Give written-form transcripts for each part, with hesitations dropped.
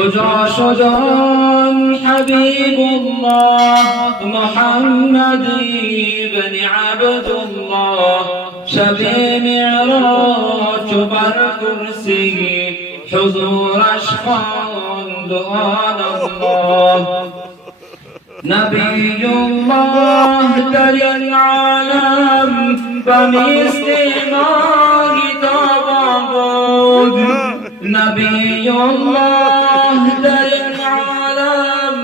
کجا شد آن حبیب الله محمد ابن عبدالله شب معراج و بر کرسی حضورش خواند آن الله. نبی الله در این عالم بمیست ماهی تابان بود. نبی الله در این عالم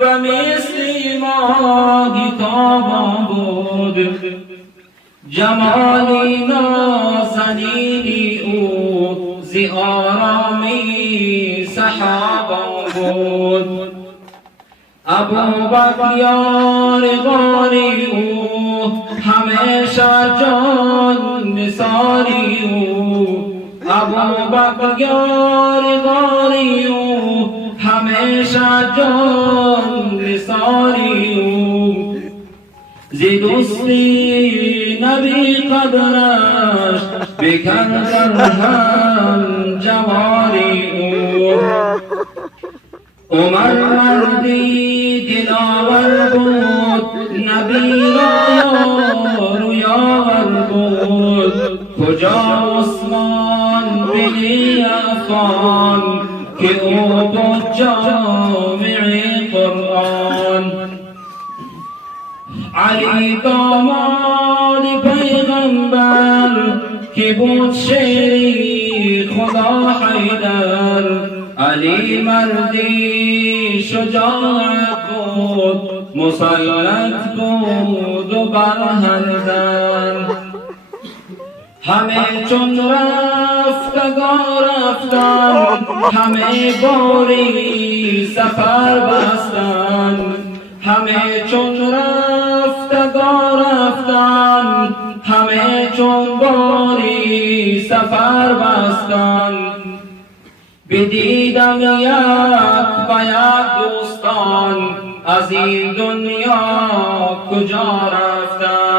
بمیست ماهی تابان بود. جمالی نازنینی او زی آرامی صحابان بود. ابوبکر یار غاری او همیشه جان نثاری او. ابوبکر یار غاری او همیشه جان نثاری او. زی دوستی نبی قبرش بکرد هم جواری او. عمر مردی دلاور بود نبی را یار و یاور بود. کجا عثمان بن عفان که او بود جامع قرآن. علی داماد پیغمبر که بود شیر خدا حیدر. علی مردی شجاعت بود مسلط بود و برهنزن. همه چون رفتگار رفتن همه باری سفر بستن. همه چون رفتگار رفتن همه چون باری سفر بستن. بدیدم یک و یک دوستان از این دنیا کجا رفتن.